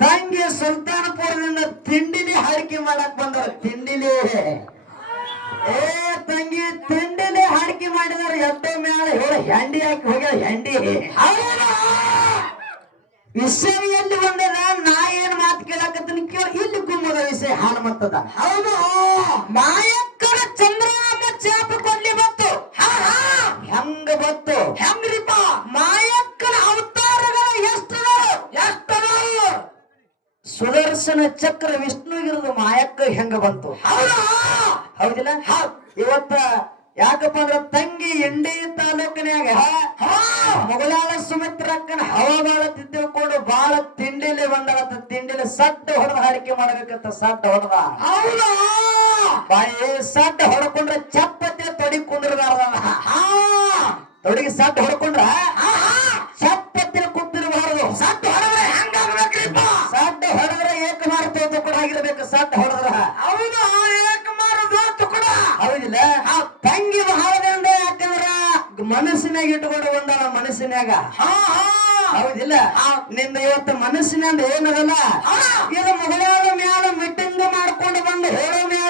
ತಂಗಿ ಸುಲ್ತಾನಪುರದಿಂದ ತಿಂಡಿಲಿ ಹಾಡಿಕೆ ಮಾಡಕ್ ಬಂದವ್ರ. ತಿಂಡಿಲಿ. ಏ ತಂಗಿ, ತಿಂಡಿಲಿ ಹಾಡಿಕೆ ಮಾಡಿದಾರೆ ಎದ್ದೋ ಮೇಲೆ ಹೇಳ, ಹೆಂಡಿ ಹಾಕಿ ಹೋಗ್ಯ ಹೆಂಡಿ. ವಿಷಯ ಎಲ್ಲಿ ಬಂದದ ನಾ ಏನ್ ಮಾತು ಕೇಳಕತ್ತೀನಿ ಕೇಳ, ಇಲ್ಲಿ ಗುಮ್ಮದ ವಿಷಯ ಹಾಲು ಮತ್ತದ ಹೌದು? ಮಾಯಕ್ಕನ ಚಂದ್ರನಾಮ ಚಾಪ ಕೊಡ್ಲಿ ಬತ್ತು ಹಾ ಹಾ ಹೆಂಗ ಬತ್ತು ಹೆಂಗ್ರಿಪ್ಪ ಮಾಯಕ್ಕನ ಅವತಾರಗಳು ಎಷ್ಟು ಎಷ್ಟದಾವು ಸುದರ್ಶನ ಚಕ್ರ ವಿಷ್ಣುಗಿರದ ಮಾಯಕ್ಕ ಹೆಂಗ ಬಂತು? ಹೌದಾ. ಹೌದಿಲ್ಲ? ಇವತ್ತ ಯಾಕಪ್ಪ ಅಂದ್ರ ತಂಗಿ ಎಂಡಿ ತಾಲೂಕಿನ್ಯಾಗ ಹಾ. ಮೊಗಲಾಳ ಸುಮಿತ್ರಕ್ಕನ ಹವ ಬಾಳ ತಿದ್ದುಕೊಂಡು ಬಾಳ ತಿಂಡಿಲಿ ಬಂದಳತ್ತ ತಿಂಡಿಲಿ ಸಡ್ಡ ಹೊಡೆದ ಹಾಡಿಕೆ ಮಾಡಬೇಕಂತ ಸಡ್ಡ ಹೊಡೆದ. ಹೌದಾ. ಬಾಯಿ ಸಡ್ಡ ಹೊಡ್ಕೊಂಡ್ರೆ ಚಪ್ಪತ್ತೆ ತೊಡಿ ಕುಂದಿರಬಾರ್ದ. ಹಾ. ತೊಡಿಗೆ ಸಡ್ಡ ಹೊಡ್ಕೊಂಡ್ರ ಹಾ ಚಪ್ಪತ್ತಿನ ಕುಂದಿರಬಾರದು ಸತ್ತು ಹೊರದ್ರೆ ಹೆಂಗಾಗ್ಬೇಕ್ರಿಪ್ಪ ಸಡ್ಡ ಹೊಡೆದ್ರೆ ಏಕ ಮಾರ್ತೋತ ಕೂಡ ಆಗಿರ್ಬೇಕು ಸಡ್ಡ ಹೊಡೆದ್ರ ಹೌದು ಏಕ ಮಾರುದು ಕೂಡ ಹೌದಿಲ್ಲ ಆ ತಂಗಿ ಬಹಳದಿಂದ ಯಾಕಂದ್ರ ಮನಸ್ಸಿನಾಗ ಇಟ್ಕೊಂಡು ಬಂದಾಳ ಮನಸ್ಸಿನಾಗ. ಹಾ ಹಾ. ಹೌದಿಲ್ಲ? ನಿಂದ ಇವತ್ತು ಮನಸ್ಸಿನಿಂದ ಏನದಲ್ಲ. ಇದು ಮೊದಲಾದ ಮ್ಯಾಲ ಮೀಟಿಂಗ್ ಮಾಡ್ಕೊಂಡು ಬಂದು ಹೇಳೋ ಮ್ಯಾಲಲ್ಲ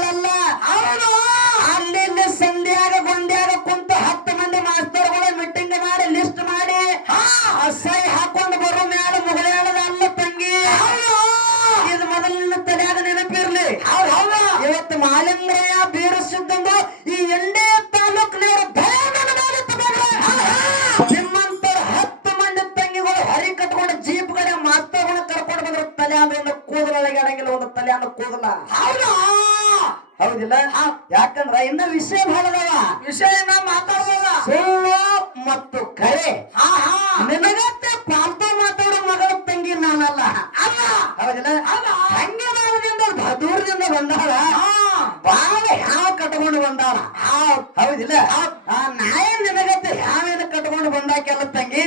ಹೌದಿಲ್ಲ. ಹಂಗೆ ದೂರದಿಂದ ಬಂದಾಳ? ಹಾ. ಬಾಳ ಯಾವ ಕಟ್ಕೊಂಡು ಬಂದಾಳ? ಹೌದಿಲ್ಲ? ಆ ನಾಯ ನಿನಗತ್ತೆ ಯಾವೇನ ಕಟ್ಕೊಂಡು ಬಂದಾಕೆಲ್ಲ ತಂಗಿ?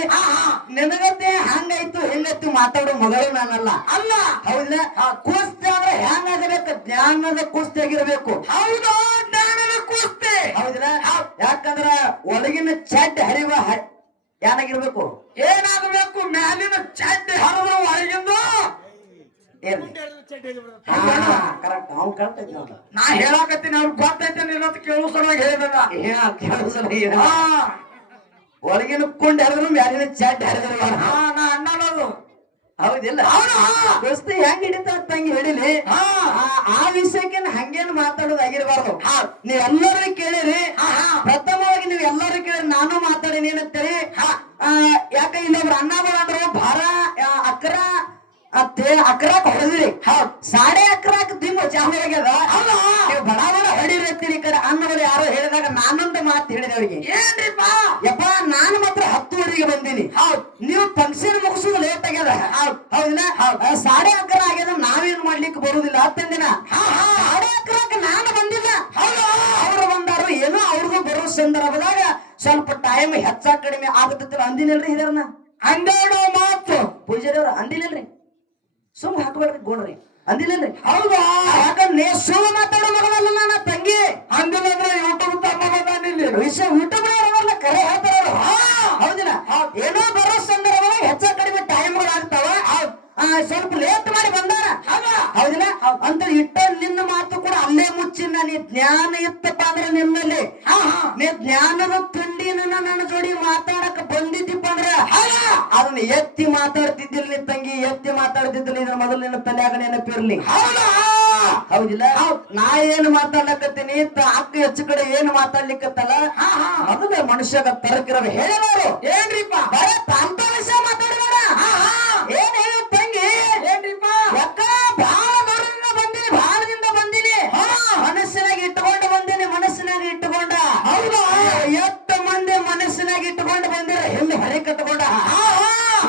ನಿನಗತ್ತೆ ಹಂಗಾಯ್ತು ಹಿಂಗಾಯ್ತು ಮಾತಾಡೋ ಮಗಳು ನಾನಲ್ಲ. ಅಲ್ಲ. ಹೌದಿಲ್ಲ? ಆ ಕುಸ್ತಿ ಅಂದ್ರೆ ಹೆಂಗಾಗಬೇಕು? ಜ್ಞಾನದ ಕುಸ್ತಿ ಆಗಿರ್ಬೇಕು. ಹೌದು ಜ್ಞಾನದ ಕುಸ್ತಿ. ಹೌದಿಲ್ಲ? ಯಾಕಂದ್ರ ಒಳಗಿನ ಚಡ್ಡ ಹರಿವ ಏನಾಗಿರ್ಬೇಕು? ಏನಾಗಬೇಕು? ಮ್ಯಾಲಿನ ಚಡ್ಡ ಹರಿದ್ರು ಒಳಗಿಂದು ಅವ್ನು ಕರೆಕ್ಟ್. ನಾ ಹೇಳಾಕತ್ತೀನಿ ಅವ್ರಿಗೆ ಗೊತ್ತೈತೆ ನಿನ್ನ ಕೇಳೋ ಸಲುವಾಗಿ ಹೇಳಿದಲ್ಲ ಏನ? ಹಾ. ಒಳಗಿನ ಕುಂಡ್ ಹರಿದ್ರು ಮ್ಯಾಲಿನ ಚಾಟ್ ಹರಿದ್ರು ಹಾ ನಾ ಅನ್ನೋದು. ಹೌದಿಲ್ಲ ಹೌದು ಕುಸ್ತಿ ಹೆಂಗ್ ಹಿಡಿತ ತಂಗಿ ಹಿಡಿಲಿ ಹಾ. ಆ- ವಿಷಯಕ್ಕೆ ಹಂಗೇನು ಮಾತಾಡೋದು ಆಗಿರ್ಬಾರ್ದು. ನೀವ್ ಎಲ್ಲರೂ ಕೇಳಿರಿ. ಪ್ರಥಮವಾಗಿ ನೀವ್ ಎಲ್ಲರೂ ಕೇಳಿ ನಾನು ಮಾತಾಡಿನಿ ಏನಂತೀರಿ ಯಾಕ ಇಲ್ಲೊಬ್ರು ಅನ್ನ ಅಂದ್ರು ಭಾರ ಆ, ತೇ- ಅಕ್ರಾಕ್ ಹೊಡೆದ್ರಿ ಹೌದ್. ಸಾಡೆ ಅಕ್ರಾಕ್ ದಿಮ್ಮ ಚಾಮರ ಆಗ್ಯದ ನೀವು ಬಡ ಬಡ ಹೊಡಿರತ್ತೀರಿ ಈ ಕಡೆ ಅನ್ನವರು ಯಾರೋ ಹೇಳಿದಾಗ ನಾನೊಂದು ಮಾತು ಹೇಳಿದೆ ಅವ್ರಿಗೆ. ಏನ್ರಿಪ್ಪ? ಯಪ್ಪ ನಾನು ಮಾತ್ರ ಹತ್ತುವರೆಗೆ ಬಂದೀನಿ. ಹೌದ್. ನೀವು ಫಂಕ್ಷನ್ ಮುಗಿಸೋದು ಲೇಟ್ ಆಗ್ಯದ. ಹೌದ್. ಹೌದಿಲ್ಲ? ಸಾಡೆ ಅಕ್ರ ಆಗ್ಯದ ನಾವೇನ್ ಮಾಡ್ಲಿಕ್ಕೆ ಬರುದಿಲ್ಲ ಹತ್ತಂದಿನ. ಸಾಡೆ ಅಕ್ರಾಕ್ ನಾನು ಬಂದಿಲ್ಲ. ಹೌದು? ಅವ್ರು ಬಂದಾರು ಏನೋ ಅವ್ರಿಗೂ ಬರೋ ಸಂದರ್ಭದಾಗ ಸ್ವಲ್ಪ ಟೈಮ್ ಹೆಚ್ಚ ಕಡಿಮೆ ಆಗತ್ತಿಲ್ಲ ಅಂದಿನಲ್ರಿ ಹಿರಿಯರ್ನ ಹನ್ನೆರಡು ಮಾತು. ಸುಮ್ ಹಾಕ್ಬೇಡ್ರಿ ಗೋಡ್ರಿ. ಅಂದಿಲ್ಲಲ್ರಿ ಹೌದಾ? ಯಾಕಂದ್ರೆ ಸುಳ್ಳು ಮಾತಾಡೋ ಮಗಳಲ್ಲ ನನ್ನ ತಂಗಿ. ಹಂದಿಲ್ಲಂದ್ರೆ ಯೂಟ್ಯೂಬ್ ತಮ್ಮನಿಲ್ಲಿ ವಿಷಯ ಊಟ ಮಾಡೋರಲ್ಲ ಕರೆ ಹೇಳ್ತಾರ ಹೌದಿಲ್ಲ? ಏನೋ ಬರೋ ಸಂದರ್ಭದಾಗ ಹೆಚ್ಚ ಕಡಿಮೆ ಟೈಮ್ಗಳು ಆಗ್ತಾವ. ಸ್ವಲ್ಪ ಲೇಟ್ ಮಾಡಿ ಬಂದಾರ. ಹೌದಿಲ್ಲ? ಅಂತ ಇಟ್ಟ ನಿನ್ನ ಮಾತು ಕೂಡ ಅಲ್ಲೇ ಮುಚ್ಚಿನ ನೀ ಜ್ಞಾನ ಇತ್ತಪ್ಪ ಅಂದ್ರೆ ನಿನ್ನಲ್ಲಿ ನೀ ಜ್ಞಾನದ ತುಂಡಿನ ನನ್ನ ಜೋಡಿ ಮಾತಾಡಕ್ ಬಂದಿದ್ದೀಪ ಅಂದ್ರ ಅದನ್ನ ಎತ್ತಿ ಮಾತಾಡ್ತಿದ್ದಿರ್ಲಿ ತಂಗಿ ಎತ್ತಿ ಮಾತಾಡ್ತಿದ್ದಿರ್ಲಿ ಇದ್ರ ಮೊದಲಿನ ನಿನ್ನ ತಲೆಯಾಗ ನೆನಪಿರ್ಲಿ ಹೌದಿಲ್ಲ? ನಾ ಏನ್ ಮಾತಾಡ್ಲಕತ್ತೀನಿ ಅಕ್ಕ ಹೆಚ್ಚು ಕಡೆ ಏನ್ ಮಾತಾಡ್ಲಿಕ್ಕತ್ತಲ್ಲ ಅದನ್ನ ಮನುಷ್ಯಗ ತರಕಿರೋದು ಹೇಳಿದವರು ಏನ್ರಿಪ್ಪ? ಬರೇ ಪ್ರಾಂತ ವಿಷಯ ಮಾತಾಡಬೇಡ ಏನ್ ಹೇಳ ತಂಗಿ ಏನ್ರಿಪ್ಪ ಯಾಕ ಬಹಳ ದೂರದಿಂದ ಬಂದಿನಿ ಬಹಳದಿಂದ ಬಂದಿನಿ ಮನಸ್ಸಿನಾಗ ಇಟ್ಟುಕೊಂಡು ಬಂದಿನಿ ಮನಸ್ಸಿನಾಗ ಇಟ್ಟುಕೊಂಡ ಹೌದಾ ಎಷ್ಟು ಮಂದಿ ಇಟ್ಟುಕೊಂಡು ಬಂದಿರ ಹಾ ಹರಿ ಕಟ್ಟಕೊಂಡ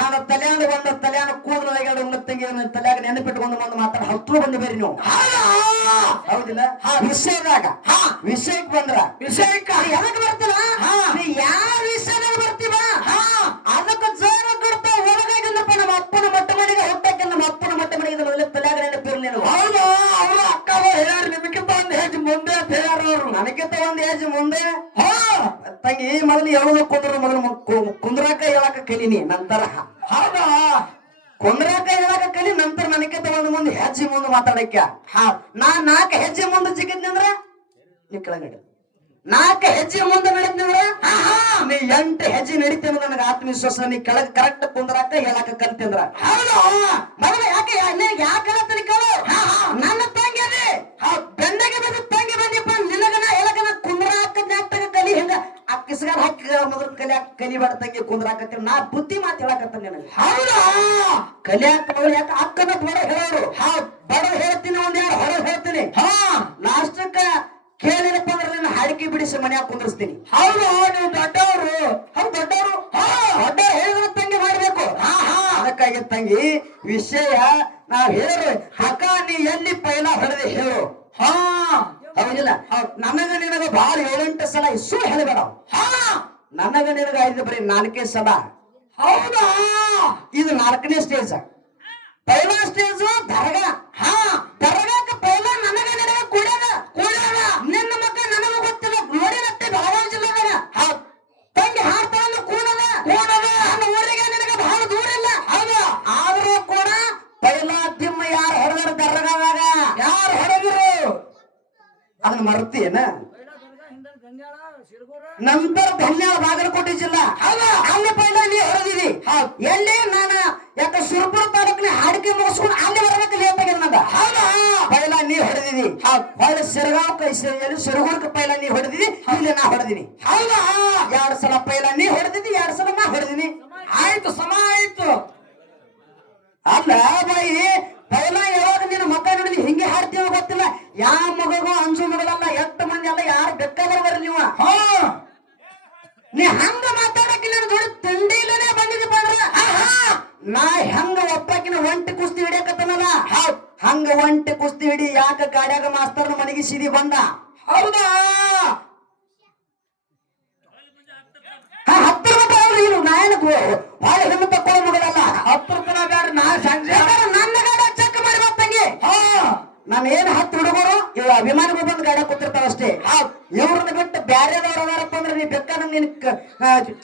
ನಾನು ತಲೆಯನ್ನು ಬಂದ ತಲೆಯಾನ ಕೂದಲಾಗ ತಂಗಿ ತಲೆಯಾಗ ನೆನಪಿಟ್ಟುಕೊಂಡು ಬಂದು ಮಾತಾಡ. ಹತ್ತು ಬಂದು ಬೇರೆ ನೀವು. ಹೌದಿಲ್ಲ? ವಿಷಯದಾಗ ವಿಷಯಕ್ಕೆ ಬಂದ್ರ. ವಿಷಯಕ್ಕ. ಎದಕ್ ಬರ್ತಿಲ್ಲ ಯಾವ ವಿಷಯದಾಗ ಬರ್ತೀವ? ಅದಕ್ಕೆ ಜೋರ ಕೊಡ್ತ ಒಳಗಾಗಿಲ್ಲಪ್ಪ ನಮ್ಮ ಅಪ್ಪನ ಮೊಟ್ಟ ಮನೆಗೆ ಹುಟ್ಟಕ್ಕೆ ನಮ್ಮ ಅಪ್ಪನ ಮೊಟ್ಟ ಮನೆಗೆ ಇದನ್ನ ತಲೆಯಾಗ ನೆನಪಿರ್ಲಿ ನೀನು. ಹೌದು ಅವರು ಅಕ್ಕ ಹೇಳ್ಯಾರ ನಿಮಗಿಂತ ಒಂದು ಹೆಜ್ಜೆ ಮುಂದೆ ಅಂತ ಹೇಳ್ಯಾರ ಅವರು. ನನಗಿಂತ ಒಂದ್ ಏಜ್ ಮುಂದೆ ಮೊದಲು ಹೇಳೋದು ಕುಂದ್ರ ಮೊದಲು ಕುಂದ್ರಾಕ ಹೇಳಕ ಕಲಿನಿ ನಂತರ ಹೌದಾ? ಕುಂದ್ರಾಕ ಕಲಿ ನಂತರ ನನಗೆ ಒಂದು ಮುಂದೆ ಹೆಜ್ಜೆ ಮುಂದೆ ಮಾತಾಡಕ್ಕೆ ಹಾ. ನಾ ನಾಲ್ಕು ಹೆಜ್ಜೆ ಮುಂದೆ ಸಿಕ್ಕಿದ್ನಿ ಅಂದ್ರ? ನೀ ಕೆಳಗಡೆ ನಾಲ್ಕು ಹೆಜ್ಜೆ ಮುಂದೆ ನಡೀತಿದ್ರ ನೀ ಎಂಟು ಹೆಜ್ಜೆ ನಡೀತೇನೆ ನನಗೆ ಆತ್ಮವಿಶ್ವಾಸ ನೀ ಕೆಳಗೆ ಕರೆಕ್ಟ್ ಕುಂದ್ರಾಕ ಹೇಳಕ ಕಲ್ತಿಂದ್ರ ಹೌದಾ. ಮಗನ ಯಾಕೆ ಯಾಕೆ ಹೇಳತ್ತೀನಿ ಕೇಳು ನನ್ನ ತಂಗಿ ಅದೇ ಬೆಂಡೆಗೆ ಬಂದ ತಂಗಿ ಬಂದಿಪ್ಪ ನಿನಗನ ಹೇಳಕನ ಕುಂದ್ರಾಕ ನೆಟ್ಟಗ ಕಲಿ ಹೆಂಗ ಆ ಕಿಸ್ಗಾರ ಹಾಕಿ ಮೊದಲು ಕಲಿಬೇಡ ತಂಗಿ ನಾ ಬುದ್ಧಿ ಮಾತು ಹೇಳಕತ್ತ ನಿನಗೆ. ಹೌದಾ? ಕಲಿಯಾಕ ಯಾಕೆ? ಅಕ್ಕನ ಬಡ ಹೇಳೋರು. ಹಾ ಬಡ ಹೇಳ್ತೀನಿ ಒಂದ್ ಯಾರು ಹೊರಗೆ ಹೇಳ್ತೀನಿ. ಹಾ. ಲಾಸ್ಟಕ್ಕ ಕೇಳಿರಪ್ಪ ಅಂದ್ರೆ ನಿನ್ನ ಹಾಡಿಕೆ ಬಿಡಿಸಿ ಮನ್ಯಾಗ ಕುಂದ್ರಿಸ್ತೀನಿ. ಹೌದು ನೀವು ದೊಡ್ಡವರು. ಹೌದು ದೊಡ್ಡವರು. ಹಾ. ದೊಡ್ಡ ಹೇಳಿದ್ರ ತಂಗಿ ಮಾಡ್ಬೇಕು. ಹಾ ಹಾ. ಅದಕ್ಕಾಗಿ ತಂಗಿ ವಿಷಯ ನಾವ್ ಹೇಳು ಹಕ ನೀ ಎಲ್ಲಿ ಪೈಲ ಹೊಡೆದೆ ಹೇಳು. ಹಾ. ಹೌದಿಲ್ಲ? ನನಗ ನಿನಗ ಬಹಳ ಏಳೆಂಟು ಸಲ ಇಸು ಹೇಳಬೇಡ ಹಾ. ನನಗ ನಿನಗ ಐದು ಬರೀ ನಾಲ್ಕೇ ಸಲ. ಹೌದಾ? ಇದು ನಾಲ್ಕನೇ ಸ್ಟೇಜ್ ಪೈಲ ಸ್ಟೇಜ್ ದರ್ಗ ಹಾ ದರ್ಗಾಕ ಪೈಲ ನನಗ ನಿನಗ ಕುಡ್ಯಾದ ಕುಡ್ಯಾದ ನಿನ್ನ ಮಕ್ಕ ನನಗ ಗೊತ್ತಿಲ್ಲ ನೋಡಿರತ್ತೆ ಬೆಳಗಾವಿ ಜಿಲ್ಲೆದಾಗ ಹೌದ್. ತಂಗಿ ಹಾಡ್ತಾನ ಕೂಡದ ಕೂಡದ ನನ್ನ ಊರಿಗೆ ನಿನಗ ಬಹಳ ದೂರ ಇಲ್ಲ ಹೌದು ಆದ್ರೂ ಕೂಡ ಪೈಲ ದಿಮ್ಮ ಯಾರು ಹೊಡೆದ್ರ ದರ್ಗಾದಾಗ ಯಾರು ಹೊಡೆದಿರು ಅದನ್ನ ಮರ್ತೀಯನ ನಂತರ ಧನ್ಯಾಳ ಬಾಗಲಕೋಟೆ ಜಿಲ್ಲಾ. ಅಲ್ಲಿ ಪೈಲ ನೀ ಹೊಡೆದಿದಿ ಎಲ್ಲಿ ನಾನು ಯಾಕ ಸುರಪುರ ತಾಲೂಕಿನ ಹಾಡಿಕೆ ಮುಗಿಸ್ಕೊಂಡು ಅಲ್ಲಿ ಬರಬೇಕು ಲೇಟ್ ಆಗಿದೆ ನಂದ ಪೈಲ ನೀ ಹೊಡೆದಿದಿ ಹೊಳ್ಳಿ ಸಿರಗಾವ್ ಕೈ ಸಿರಗುರ್ಕ ಪೈಲ ನೀ ಹೊಡೆದಿದಿ ಇಲ್ಲಿ ನಾ ಹೊಡೆದಿನಿ ಹೌದಾ. ಎರಡ್ ಸಲ ಪೈಲ ನೀ ಹೊಡೆದಿದಿ ಎರಡ್ ಸಲ ನಾ ಹೊಡೆದಿನಿ ಆಯ್ತು ಸಮ ಆಯ್ತು. ಅಲ್ಲ ಬಾಯಿ ಪೈಲ ಯಾವಾಗ ನಿನ್ನ ಮಕ್ಕ ನೋಡಿದ್ವಿ ಹಿಂಗೆ ಹಾಡ್ತೀವೋ ಗೊತ್ತಿಲ್ಲ. ಯಾವ ಮಗಗೂ ಅಂಜು ಮಗಳಲ್ಲ ಎಷ್ಟು ಮಂದಿ ಅಲ್ಲ ಯಾರು ಬೇಕಾದ್ರೆ ಬರ್ರಿ ನೀವು ನೀ ಹಂಗ ಮಾತಾಡಕ್ಕೆ ನನ್ನ ಜೋಡಿ ತಿಂಡಿಲೇ ಬಂದಿದ್ದೆ ಬಂದ್ರ ನಾ ಹೆಂಗ ಒಬ್ಬಾಕಿನ ಒಂಟಿ ಕುಸ್ತಿ ಹಿಡಿಯಕತ್ತನಲ್ಲ? ಹಂಗ ಒಂಟಿ ಕುಸ್ತಿ ಹಿಡಿ ಯಾಕ ಗಾಡ್ಯಾಗ ಮಾಸ್ತರ್ನ ಮನೆಗೆ ಸಿದಿ ಬಂದ? ಹೌದಾ? ಹಾ, ಹತ್ತರ ಮಟ್ಟ ಅವ್ರು ಇರು ನಾ ಏನು ಭಾಳ ಹೆಣ್ಣು ತಕ್ಕೊಳ್ಳೋ ಮಗಳಲ್ಲ ಹತ್ತರ ತನ ಬ್ಯಾಡ ನಾ ಸಂಜೆ ನನ್ನ ಗಾಡ ಚೆಕ್ ಮಾಡಿ ಹಾ. ನಾನು ಏನ್ ಹತ್ತು ಹುಡುಗರು ಇವ್ ಅಭಿಮಾನಿಗಳು ಬಂದು ಗಾಡ ಕೂತಿರ್ತಾವ ಅಷ್ಟೇ. ಇವ್ರನ್ನ ಬಿಟ್ಟು ಬ್ಯಾರೆದವ್ರು ಅದಾರಪ್ಪ ಅಂದ್ರೆ ನೀ ನಿನ್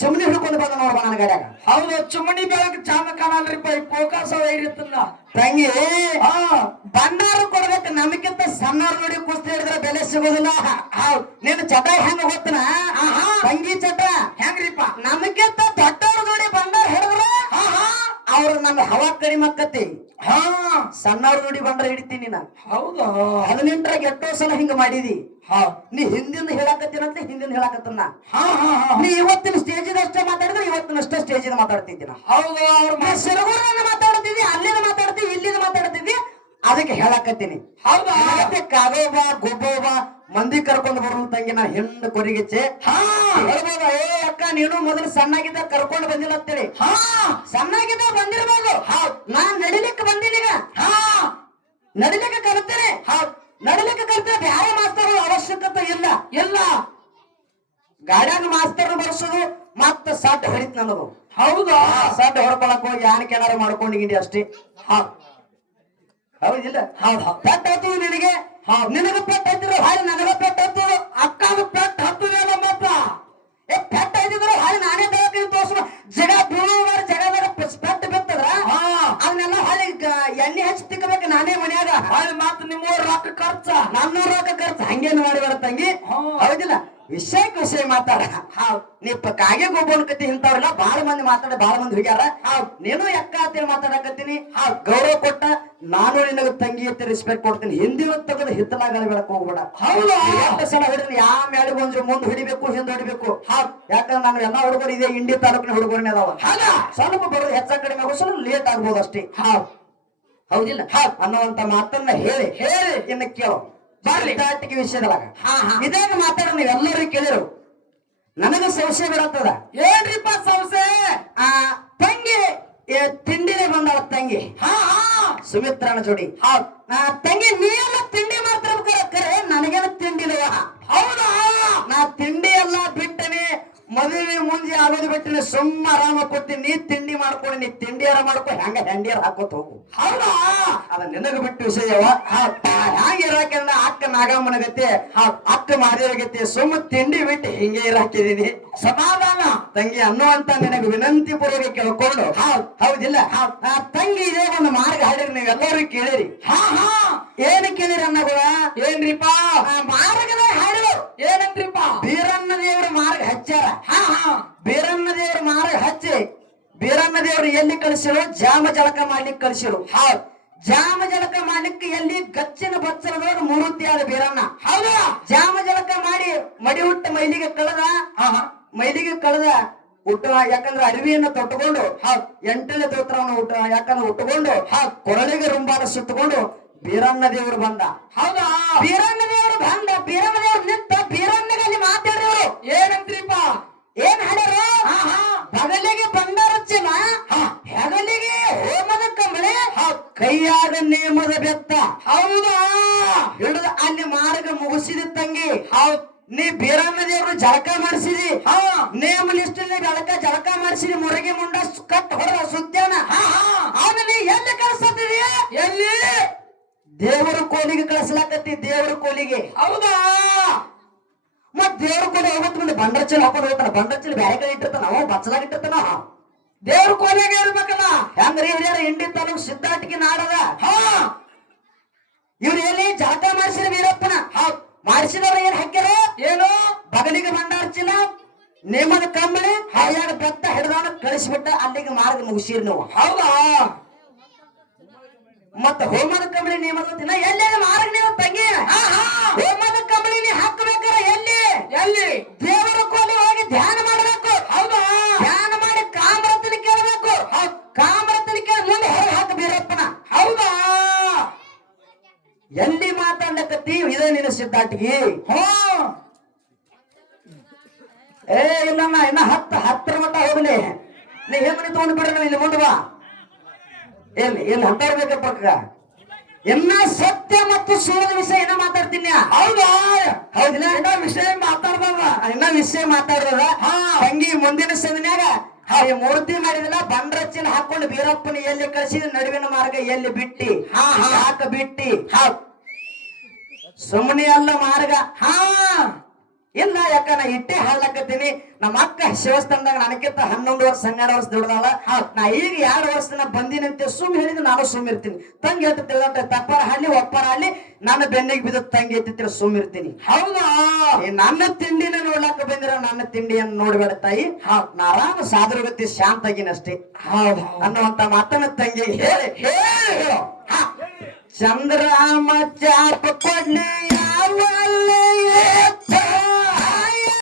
ಚಮನಿ ಹಿಡ್ಕೊಂಡು ಬಂದ ನೋಡ್ಬ ನನ್ನ ಗಾಡ್ಯಾಗ ಹೌದು ಚುಮಣಿ ಬೆಳಗ್ಗೆ ಚಾಮ ಕಾಣಲ್ರಿಪ್ಪ ಈ ಪೋಕಾಸ ಇರುತ್ತಲ್ಲ ತಂಗಿ ಬಂಡಾರ ಕೊಡ್ಬೇಕು ನಮಗಿಂತ ಸಣ್ಣ ನೋಡಿ ಕುಸ್ತಿ ಹಿಡಿದ್ರೆ ಬೆಲೆ ಸಿಗೋದಿಲ್ಲ. ಹೌದು ನಿನ್ನ ಚಟ ಹೆಂಗ ಗೊತ್ತನ? ತಂಗಿ ಚಟ ಹೆಂಗ್ರಿಪ್ಪ? ನಮಗಿಂತ ದೊಡ್ಡವ್ರ ನೋಡಿ ಬಂಡಾರ ಹಿಡಿದ್ರ ಅವ್ರ ನಮ್ಮ ಹವಾ ಕಡಿಮೆ ಆಕ್ಕತಿ ಹಾ ಸಣ್ಣವ್ರ ನೋಡಿ ಬಂದ್ರೆ ಹಿಡಿತೀನಿ ನಾನು. ಹೌದಾ ಹದಿನೆಂಟರಾಗ ಎಷ್ಟೋ ಸಲ ಹಿಂಗ ಮಾಡಿದಿ. ಹಾ ನೀ ಹಿಂದಿಂದ ಹೇಳಾಕತ್ತೀನಂತ ಹಿಂದಿಂದ ಹೇಳಕತ್ತನ್ನ. ನೀ ಇವತ್ತಿನ ಸ್ಟೇಜ್ ಅಷ್ಟೇ ಮಾತಾಡಿದ್ರೆ ಇವತ್ತಿನ ಅಷ್ಟೇ ಸ್ಟೇಜ್ ಮಾತಾಡ್ತಿದ್ದೀನ. ಹೌದು ಅವ್ರ ಸಿರಗುರನ್ನ ಮಾತಾಡ್ತಿದ್ದಿ ಅಲ್ಲಿನ ಮಾತಾಡ್ತಿದ್ದಿ ಇಲ್ಲಿನ ಮಾತಾಡ್ತಿದ್ದಿ ಅದಕ್ಕೆ ಹೇಳಕತ್ತೀನಿ. ಹೌದಾ? ಕಾಗೋಬ ಗೊಬ್ಬೋಬ ಮಂದಿ ಕರ್ಕೊಂಡು ಬರೋ ತಂಗಿ ನಾ ಹೆಣ್ಣು ಕೊರಿಗಿಚ್ಚೆ ಹೇಳ್ಬೋದ? ಏ ಅಕ್ಕ ನೀನು ಮೊದಲು ಸಣ್ಣಾಗಿದ್ದ ಕರ್ಕೊಂಡು ಬಂದಿಲ್ಲ ಅಂತೇಳಿ. ಸಣ್ಣಾಗಿದ್ದ ಬಂದಿರ್ಬೋದು. ನಾನ್ ನಡಿಲಿಕ್ಕೆ ಬಂದಿನೀಗ ನಡಿಲಿಕ್ಕೆ ಕರುತ್ತೇನೆ ನಡಿಲಿಕ್ಕೆ ಕಲಿತೇನೆ ಬೇರೆ ಮಾಸ್ತರ್ ಅವಶ್ಯಕತೆ ಇಲ್ಲ. ಇಲ್ಲ. ಗಾಡ್ಯಾಗ ಮಾಸ್ತರ್ ಬರ್ಸೋದು ಮತ್ತ ಸಡ್ ಹೊಡಿತ್ ನನದು ಹೌದಾ? ಸಡ್ ಹೊಡ್ಕೊಳಕ್ ಹೋಗಿ ಯಾನ್ ಏನಾರು ಮಾಡ್ಕೊಂಡಿದ್ದೀನಿ ಅಷ್ಟೇ. ಹೌದ್ ಹೌದಿಲ್ಲ? ಹೌದು ಪೆಟ್ ಹತ್ತು ನಿನಗೆ? ನಿನಗ ಪೆಟ್ ಹತ್ತಿದ್ರು ಹಾಳಿ ನನಗ ಪೆಟ್ ಹತ್ತು ಅಕ್ಕನ ಪೆಟ್ ಹತ್ತುದಿಲ್ಲ ಮತ್ತ ಏ ಪೆಟ್ ಹತ್ತಿದ್ರು ಹಾಳಿ ನಾನೇ ದವಾಖಾನೆ ತೋರ್ಸುವ ಜಗ ಬೀಳುವಾರ ಜಗದಾಗ ಪೆಟ್ ಬಿತ್ತದ್ರ? ಅದನ್ನೆಲ್ಲ ಹಾಳಿ ಗ- ಎಣ್ಣೆ ಹಚ್ಚಿ ತಿಕ್ಕಬೇಕು ನಾನೇ ಮನ್ಯಾಗ. ಹಾಳಿ ಮತ್ತ ನಿಮ್ಮ ರೊಕ್ಕ ಖರ್ಚ. ನನ್ನೂರ ರೊಕ್ಕ ಖರ್ಚು. ಹಂಗೇನು ಬರ ತಂಗಿ? ಹೌದಿಲ್ಲ? ವಿಷಯಕ್ಕೆ ವಿಷಯ ಮಾತಾಡ. ನೀಪ್ಪ ಕಾಗೆ ಗೊಬ್ಬನ ಕತಿ ಇಂಥವ್ರೆಲ್ಲ ಬಾಳ ಮಂದಿ ಮಾತಾಡ ಬಾಳ ಮಂದಿ ಹೋಗ್ಯಾರ ನೀನು ಎಕ್ಕ ಅಂತೇಳಿ ಮಾತಾಡಕತ್ತೀನಿ. ಗೌರವ ಕೊಟ್ಟ ನಾನು ನಿನಗ ತಂಗಿ ಅಂತ ರೆಸ್ಪೆಕ್ಟ್ ಕೊಡ್ತೀನಿ. ಹಿಂದಿನ ತೆಗೆದು ಹಿತ್ತಲಾಗಲ ಬೆಳಕ್ ಹೋಗ್ಬೇಡ. ಹೌದು? ಎಷ್ಟು ಸಲ ಹೊಡಿದ್ರೆ ಯಾ ಮ್ಯಾಳಿಗೆ ಒಂದು ಮುಂದೆ ಹಿಡಿಬೇಕು ಹಿಂದೆ ಹೊಡಿಬೇಕು. ಯಾಕಂದ್ರೆ ನಾನು ಎಲ್ಲಾ ಹುಡುಗರು ಇದೆ ಇಂಡಿ ತಾಲೂಕಿನ ಹುಡುಗರನ್ನ ಅದಾವ. ಸ್ವಲ್ಪ ಬರೋದು ಹೆಚ್ಚ ಕಡಿಮೆ ಆಗೋ ಸ್ವಲ್ಪ ಲೇಟ್ ಆಗ್ಬೋದು ಅಷ್ಟೇ ಹೌದಿಲ್ಲ? ಅನ್ನುವಂತ ಮಾತನ್ನ ಹೇಳಿ ಹೇಳಿ ಇನ್ನು ಕೇಳು ದಾಟಿಗೆ ವಿಷಯದೊಳಗ. ಇದಾಗ ಮಾತಾಡ ನೀವೆಲ್ಲರೂ ಕೇಳಿರು. ನನಗ ಸಂಶಯ ಬಿಡತ್ತದ ಏನ್ರಿಪ್ಪ ಸಂಶಯ? ಆ ತಂಗಿ ತಿಂಡಿನೇ ಬಂದವ ತಂಗಿ. ಸುಮಿತ್ರನ ಜೋಡಿ. ಹೌದ್. ನಾ ತಂಗಿ ನೀವೆಲ್ಲ ತಿಂಡಿ ಮಾಡ್ತಿರ್ಬೇಕಾರೆ ಕರೆ ನನಗೇನು ತಿಂಡಿ ಹೌದಾ? ನಾ ತಿಂಡಿ ಎಲ್ಲ ಮದುವೆ ಮುಂದೆ ಆಗೋದು ಬಿಟ್ಟಿನಿ ಸುಮ್ಮ ಆರಾಮ ಕೊಡ್ತೀನಿ ನೀ ತಿಂಡಿ ಮಾಡ್ಕೊಂಡು ನೀ ತಿಂಡಿಯಾರ ಮಾಡ್ಕೊ ಹೆಂಗ ಹೆಂಡಿಯಾರ ಹಾಕೋತ ಹೋಗು. ಹೌದಾ? ಅದ ನಿನಗ ಬಿಟ್ಟು ವಿಷಯವ ಹ್ಯಾಂಗ ಇರಾಕಂದ ಅಕ್ಕ ನಾಗಮ್ಮನ ಗತಿ ಅಕ್ಕ ಮಾದೇವ ಗತಿ ಸುಮ್ಮ ತಿಂಡಿ ಬಿಟ್ಟು ಹಿಂಗೆ ಇರಾಕಿದೀನಿ. ಸಮಾಧಾನ. ತಂಗಿ ಅನ್ನುವಂತ ನಿನಗೆ ವಿನಂತಿ ಪೂರ್ವಕ ಕೇಳ್ಕೊಂಡು ಹೌದ್ ಹೌದಿಲ್ಲ? ತಂಗಿ ಇದೇ ಒಂದು ಮಾರ್ಗ ಹಾಡಿರಿ ನೀವೆಲ್ಲರೂ ಕೇಳಿರಿ. ಹಾ ಹಾ. ಏನು ಕೇಳಿರಿ ಅನ್ನಗಳ ಏನ್ರಿಪಾ ಮಾರ್ಗದ ಹಾಡು ಏನಂತ್ರಿಪ್ಪ ಬೀರಣ್ಣ ದೇವರ ಮಾರ್ಗ ಹಚ್ಚಾರ ಹಾ ಹಾ ಬೀರಣ್ಣ ದೇವರ ಮಾರ್ಗ ಹಚ್ಚಿ ದೇವರು ಎಲ್ಲಿ ಕಳಿಸಿರು ಜಾಮ ಜಳಕ ಮಾಡ್ಲಿಕ್ಕೆ ಕಳಿಸಿರು. ಹೌದು. ಜಾಮ ಜಲಕ ಮಾಡ್ಲಿಕ್ಕೆ ಎಲ್ಲಿ ಗಚ್ಚಿನ ಬಚ್ಚಲದವರು ಮೂರುತಿ ಆದ ಬೀರಣ್ಣ. ಹೌದಾ. ಜಾಮ ಜಲಕ ಮಾಡಿ ಮಡಿ ಹುಟ್ಟ ಮೈಲಿಗೆ ಕಳೆದ ಮೈಲಿಗೆ ಕಳೆದ ಹುಟ್ಟ ಯಾಕಂದ್ರೆ ಅರಿವಿಯನ್ನು ತೊಟ್ಟುಕೊಂಡು ಹೌದು. ಎಂಟನೇ ದೋತ್ರವನ್ನು ಹುಟ್ಟ ಯಾಕಂದ್ರೆ ಉಟ್ಟುಕೊಂಡು ಹಾ ಕೊರಳಿಗೆ ರುಂಬಾಲ ಸುತ್ತಕೊಂಡು ಬೀರಣ್ಣ ದೇವರು ಬಂದ. ಹೌದಾ? ಬೀರಣ್ಣ ದೇವರು ಬಂದ. ಬೀರಣ್ಣ ದೇವರು ನಿಂತ ಬೀರಣ್ಣಗಲ್ಲಿ ಮಾತಾಡಿದ್ರು ಏನಂತ್ರಿಪ್ಪ ಏನ್ ಹಾಡ್ಯಾರ ಹಾ ಹಾ. ಬಗಲಿಗೆ ಬಂಗಾರ ಚಿನ್ನ ಹೆಗಲಿಗೆ ಹೋಮದ ಕಂಬಳಿ ಕೈಯಾಗ ನೇಮದ ಬೆತ್ತ. ಹೌದಾ? ಹಿಡಿದು ಅಲ್ಲಿ ಮಾರ್ಗ ಮುಗಿಸಿದ ತಂಗಿ. ಹೌದ್ ನೀ ಬೀರಣ್ಣ ದೇವರು ಜಳಕ ಮಾಡಿಸಿದಿ? ನೇಮ ಲಿಸ್ಟಲ್ಲಿ ಜಳಕ ಜಳಕ ಮಾಡಿಸಿದಿ, ಮುರಗಿ ಮುಂಡ ಕಟ್ ಹೊರ ಸುತ್ತಾನ ನೀ ಎಲ್ಲಿ ಕಳಿಸತ್ತಿದಿ? ಎಲ್ಲಿ? ದೇವರ ಕೋಲಿಗೆ ಕಳಿಸ್ಲಾಕತ್ತಿ, ದೇವರ ಕೋಲಿಗೆ. ಹೌದಾ? ಮತ್ ದೇವ್ರ ಕೋಲಿ ಹೋಗ್ಬೇಕು ಮುಂದೆ ಹಾಕೊಂಡು ಹೋಗ್ತಾನ. ಬಂಡರ್ಚಲ್ ಬ್ಯಾರೆ ಕಡೆ ಇಟ್ಟಿರ್ತಾನ, ಅವ ಇಟ್ಟಿರ್ತಾನ. ದೇವ್ರ ಕೋಲೆಗೆ ಇರ್ಬೇಕಲ್ಲ. ಹೆಂಗ್ರಿ ಇವ್ರ ಇಂಡಿ ತಾಲೂಕ್ ಸಿದ್ದಾಟಿಗೆ ನಾಡದ? ಹಾ. ಇವ್ರು ಎಲ್ಲಿ ಜಳಕ ಮಾಡಿಸಿದ ವೀರಪ್ಪನ? ಮಾಡಿಸಿದವ್ರ ಏನ್ ಹಾಕ್ಯಾರ ಏನು? ಬಗಲಿಗೆ ಬಂಡಾರ್ಚಿನ ನೇಮದ ಕಂಬಳಿ ಹಾಯಾಗ ಬೆತ್ತ ಹಿಡ್ದವನ ಕಳಿಸ್ಬಿಟ್ಟ ಅಲ್ಲಿಗೆ ಮಾರ್ಗ ಮುಗಿಸಿರ್ ನೀವು. ಹೌದಾ? ಮತ್ತ ಹೋಮದ ಕಂಬಳಿ ನೇಮದ ದಿನ ಎಲ್ಲಿ ಮಾರ್ಗ ನೀವು ತಂಗಿ? ಹಾ ಹಾ. ಹೋಮದ ಕಂಬಳಿ ನೀ ಹಾಕ್ಬೇಕಾರ ಎಲ್ಲಿ? ಎಲ್ಲಿ? ದೇವರ ಕೋಲಿ ಹೋಗಿ ಧ್ಯಾನ ಮಾಡಬೇಕು ಹೌದಾ ಧ್ಯಾನ ಮಾಡಿ ಕಾಮರತನ ಕೇಳಬೇಕು ಕಾಮರತನ ಕೇಳಿ ಮುಂದೆ ಹೊರಗೆ ಹಾಕ ಬೀರಪ್ಪನ ಹೌದಾ ಎಲ್ಲಿ ಮಾತಾಡ್ಲಕತ್ತಿ ಹೋ ಏ ಇಲ್ಲಮ್ಮ ಇನ್ನ ಹತ್ತ ಹತ್ತರ ಮಟ್ಟ ಹೋಗ್ಲಿ. ನೀ ಹೇಮನಿ ತಗೊಂಡು ಬಿಡ್ರಿ ಇಲ್ಲಿ ಮುಂದೆ ಬಾ. ಎಲ್ಲಿ ಎಲ್ಲಿ ಪಕ್ಕ ಇನ್ನ ಸತ್ಯ ಮತ್ತು ಸುಳ್ಳಿನ ವಿಷಯ ಏನ ಮಾತಾಡ್ತೀನಿ. ಹೌದಾ? ಹೌದಿಲ್ಲ ಇನ್ನ ವಿಷಯ ಮಾತಾಡ್ಬಾರ ಇನ್ನ ವಿಷಯ ಮಾತಾಡ್ದ ಹಾ. ತಂಗಿ ಮುಂದಿನ ಸಂದಿನ್ಯಾಗ ಈ ಮೂರ್ತಿ ಮಾಡಿದಿಲ್ಲ ಬಂಡ್ರಚ್ಚಿನ ಹಾಕೊಂಡು ಬೀರಪ್ಪನ ಎಲ್ಲಿ ಕಳಿಸಿದ ನಡುವಿನ ಮಾರ್ಗ ಎಲ್ಲಿ ಬಿಟ್ಟಿ? ಹಾ, ಹಾ. ಯಾಕ ಬಿಟ್ಟಿ? ಸುಮ್ಮನೆ ಅಲ್ಲ ಮಾರ್ಗ. ಹಾ. ಇಲ್ಲ ಯಾಕ ನಾ ಇಟ್ಟೆ ಹಾಡ್ಲಕತ್ತೀನಿ. ನಮ್ಮ ಅಕ್ಕ ಶಿವಸ್ಥಾನದಾಗ ನನಗಿಂತ ಹನ್ನೊಂದು ವರ್ಷ ಹನ್ನೆರಡು ವರ್ಷ ದುಡ್ದಾಳ ನಾ ಈಗ ಎರಡು ವರ್ಷ ಬಂದಿನಂತೆ ಸುಮ್ ಹೇಳಿದ್ರೆ ನಾನು ಸುಮ್ ಇರ್ತೀನಿ. ತಂಗಿ ಅಂತ ತಿಳ್ದಂತ ತಪ್ಪರ ಹಳ್ಳಿ ಒಪ್ಪರ ಹಳ್ಳಿ ನನ್ನ ಬೆನ್ನಿಗೆ ಬಿದ್ದ ತಂಗಿ ಎತ್ತಿದ್ರೆ ಸುಮ್ ಇರ್ತೀನಿ. ಹೌದಾ? ನನ್ನ ತಿಂಡಿನ ನೋಡ್ಲಾಕ ಬಂದಿರೋ ನನ್ನ ತಿಂಡಿಯನ್ನು ನೋಡ್ಬೇಡ ತಾಯಿ. ನಾ ಆರಾಮ ಸಾಧುರಗತಿ ಶಾಂತಾಗಿನಷ್ಟೇ ಹೌದು. ಅನ್ನುವಂತ ಮಾತನ್ನ ತಂಗಿ ಹೇಳಿ ಹೇಳು. ಚಂದ್ರಾಮ ಚಾಪ ಕೊಡ್ಲಿ ಯಾವಲ್ಲೇ